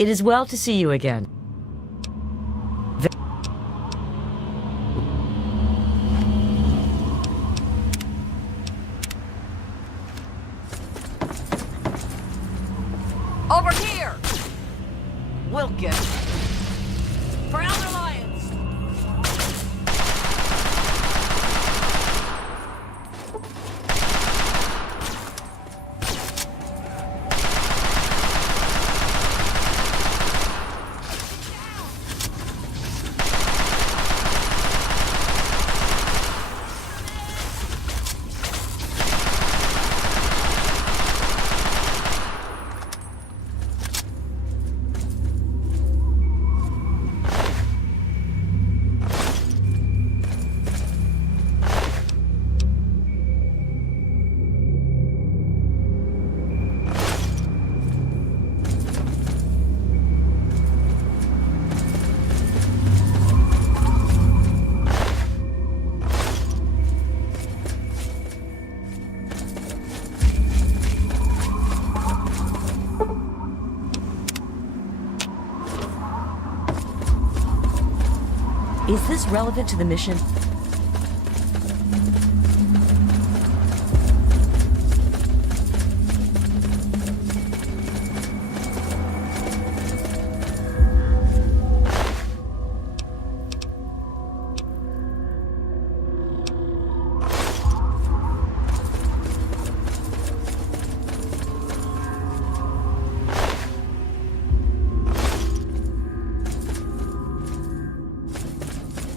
It is well to see you again. Over here! We'll get it. For Elder Lions! Is this relevant to the mission?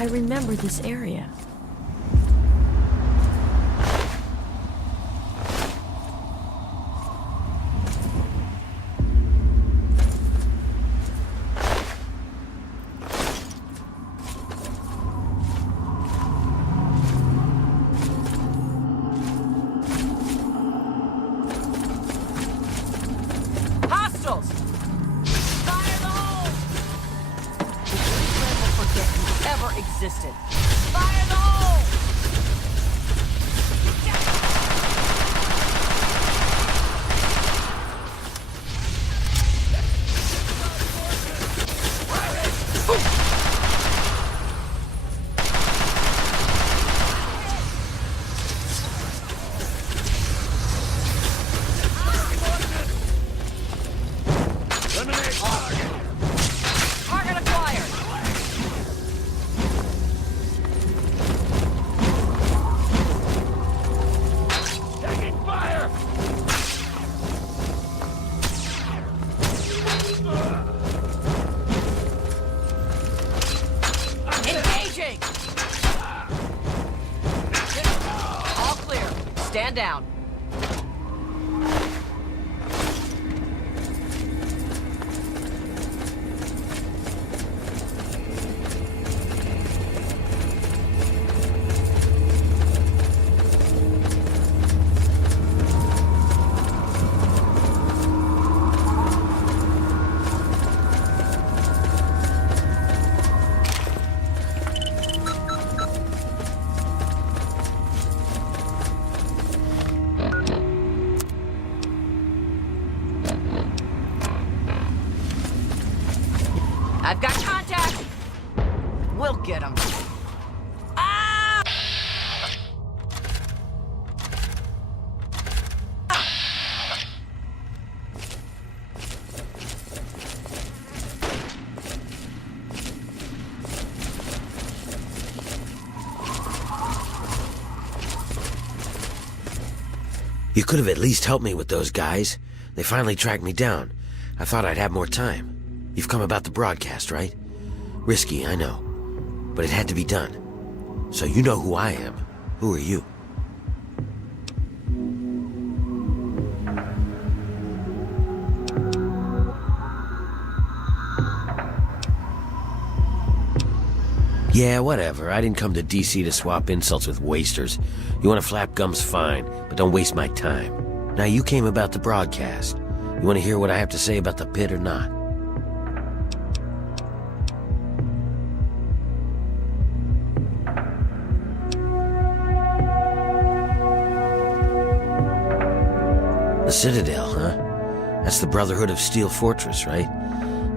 I remember this area. Hostiles! Fire in the hole! The will forget you ever existed. Fire in the hole! Target acquired! Taking fire! Engaging! All clear. Stand down. I've got contact! We'll get him. Ah! You could have at least helped me with those guys. They finally tracked me down. I thought I'd have more time. You've come about the broadcast, right? Risky, I know. But it had to be done. So you know who I am. Who are you? Yeah, whatever. I didn't come to DC to swap insults with wasters. You want to flap gums, fine, but don't waste my time. Now, you came about the broadcast. You want to hear what I have to say about the pit or not? The Citadel, huh? That's the Brotherhood of Steel Fortress, right?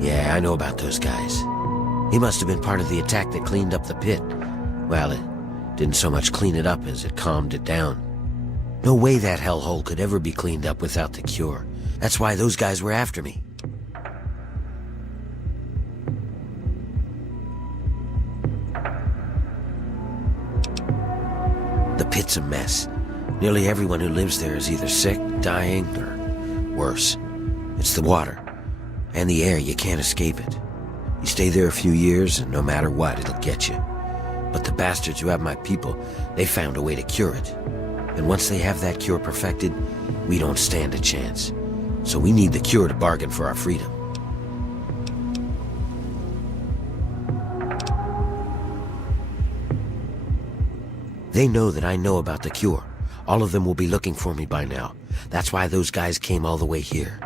Yeah, I know about those guys. He must have been part of the attack that cleaned up the pit. Well, it didn't so much clean it up as it calmed it down. No way that hellhole could ever be cleaned up without the cure. That's why those guys were after me. The pit's a mess. Nearly everyone who lives there is either sick, dying, or worse. It's the water and the air. You can't escape it. You stay there a few years, and no matter what, it'll get you. But the bastards who have my people, they found a way to cure it. And once they have that cure perfected, we don't stand a chance. So we need the cure to bargain for our freedom. They know that I know about the cure. All of them will be looking for me by now. That's why those guys came all the way here.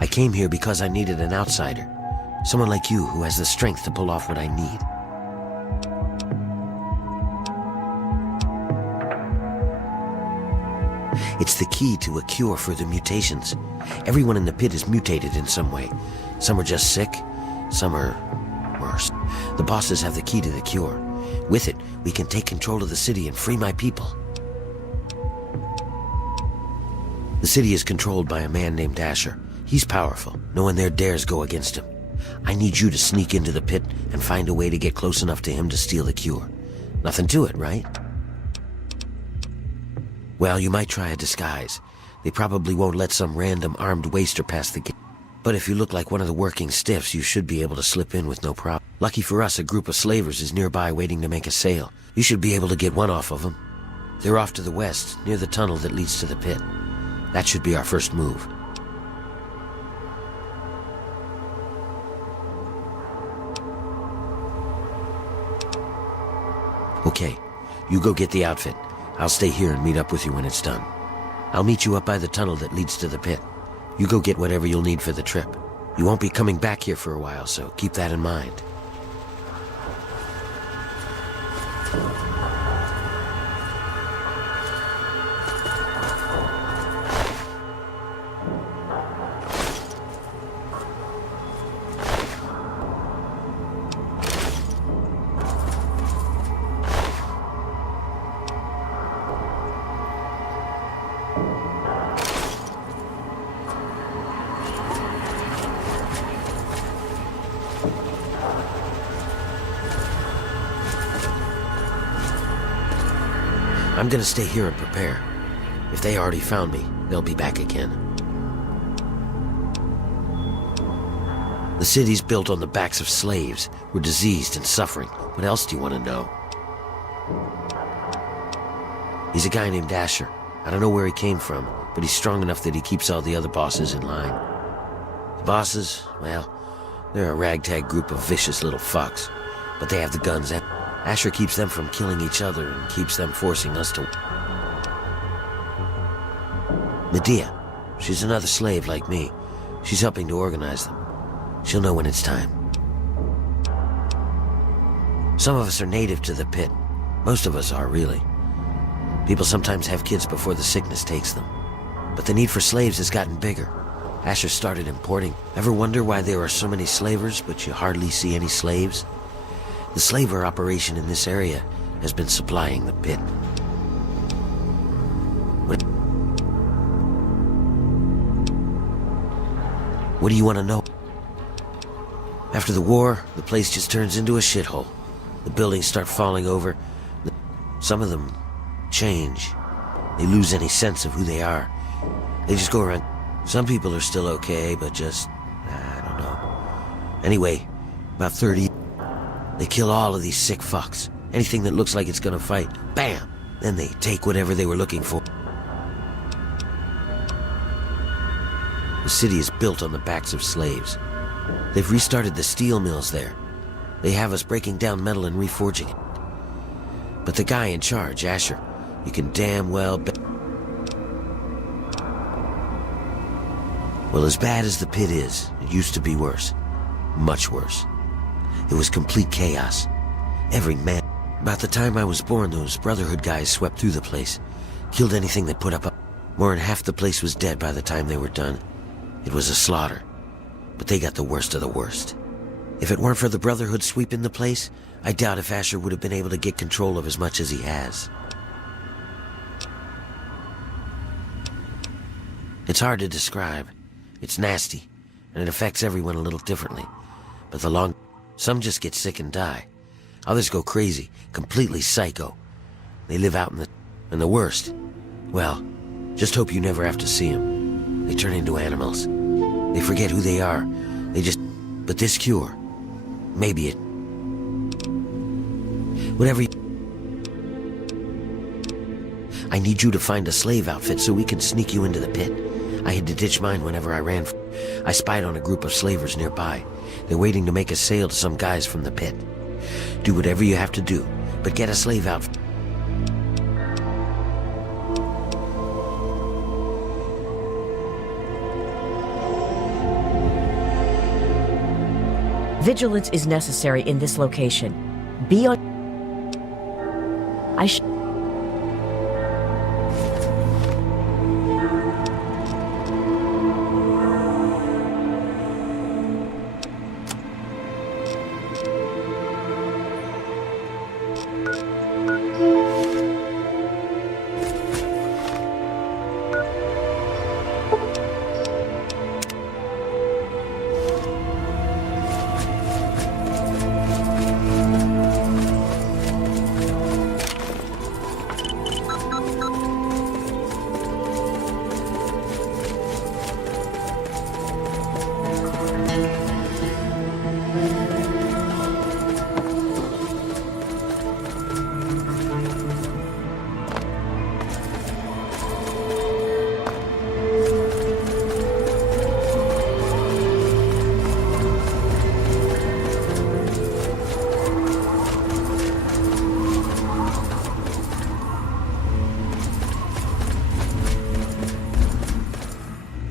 I came here because I needed an outsider. Someone like you who has the strength to pull off what I need. It's the key to a cure for the mutations. Everyone in the pit is mutated in some way. Some are just sick, some are worse. The bosses have the key to the cure. With it, we can take control of the city and free my people. The city is controlled by a man named Asher. He's powerful. No one there dares go against him. I need you to sneak into the pit and find a way to get close enough to him to steal the cure. Nothing to it, right? Well, you might try a disguise. They probably won't let some random armed waster pass the gate. But if you look like one of the working stiffs, you should be able to slip in with no problem. Lucky for us, a group of slavers is nearby waiting to make a sale. You should be able to get one off of them. They're off to the west, near the tunnel that leads to the pit. That should be our first move. Okay, you go get the outfit. I'll stay here and meet up with you when it's done. I'll meet you up by the tunnel that leads to the pit. You go get whatever you'll need for the trip. You won't be coming back here for a while, so keep that in mind. I'm gonna stay here and prepare. If they already found me, they'll be back again. The city's built on the backs of slaves. We're diseased and suffering. What else do you want to know? He's a guy named Asher. I don't know where he came from, but he's strong enough that he keeps all the other bosses in line. The bosses, well, they're a ragtag group of vicious little fucks, but they have the guns and Asher keeps them from killing each other and keeps them forcing us to... Medea, she's another slave like me. She's helping to organize them. She'll know when it's time. Some of us are native to the pit. Most of us are, really. People sometimes have kids before the sickness takes them. But the need for slaves has gotten bigger. Asher started importing. Ever wonder why there are so many slavers, but you hardly see any slaves? The slaver operation in this area has been supplying the pit. What do you want to know? After the war, the place just turns into a shithole. The buildings start falling over. Some of them change. They lose any sense of who they are. They just go around. Some people are still okay, but just, I don't know. Anyway, about 30... They kill all of these sick fucks. Anything that looks like it's gonna fight, bam! Then they take whatever they were looking for. The city is built on the backs of slaves. They've restarted the steel mills there. They have us breaking down metal and reforging it. But the guy in charge, Asher, you can damn well bet... Well, as bad as the pit is, it used to be worse. Much worse. It was complete chaos. Every man. About the time I was born, those Brotherhood guys swept through the place. Killed anything that put up. More than half the place was dead by the time they were done. It was a slaughter. but they got the worst of the worst. If it weren't for the Brotherhood sweeping the place, I doubt if Asher would have been able to get control of as much as he has. It's hard to describe. It's nasty, and it affects everyone a little differently. But some just get sick and die. Others go crazy, completely psycho. They live out in the worst. Well, just hope you never have to see them. They turn into animals. They forget who they are. But this cure, maybe it... Whatever you... I need you to find a slave outfit so we can sneak you into the pit. I had to ditch mine whenever I ran. I spied on a group of slavers nearby. They're waiting to make a sale to some guys from the pit. Do whatever you have to do, but get a slave outfit. Vigilance is necessary in this location. Be on...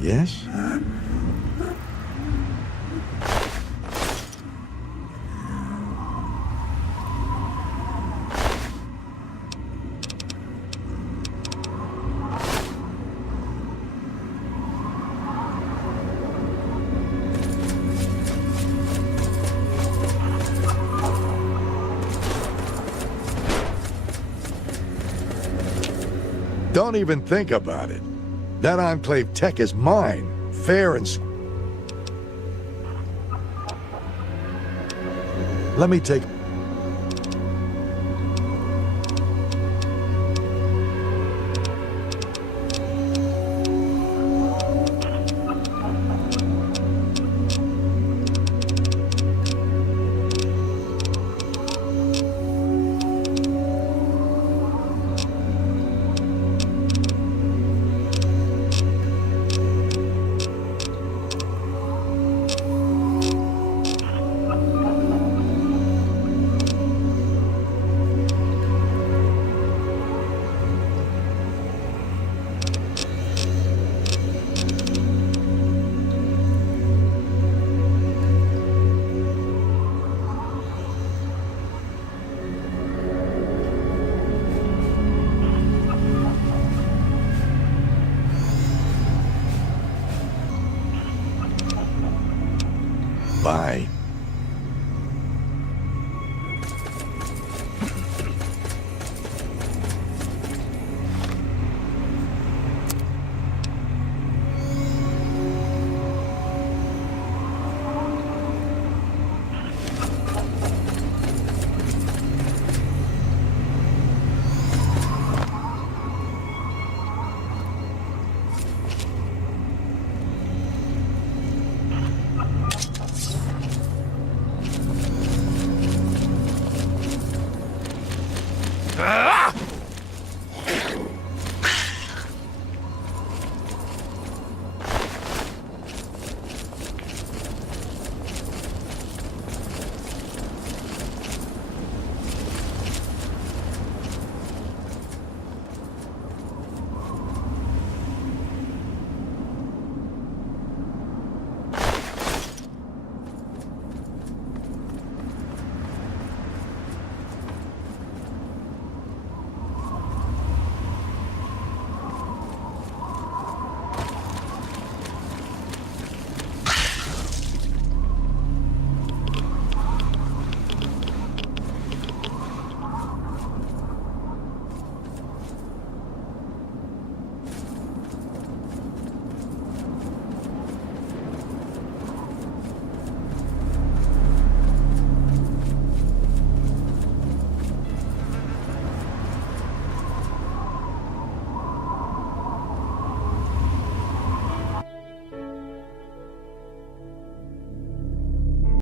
Yes? Don't even think about it. That Enclave tech is mine, fair and... Let me take... Bye.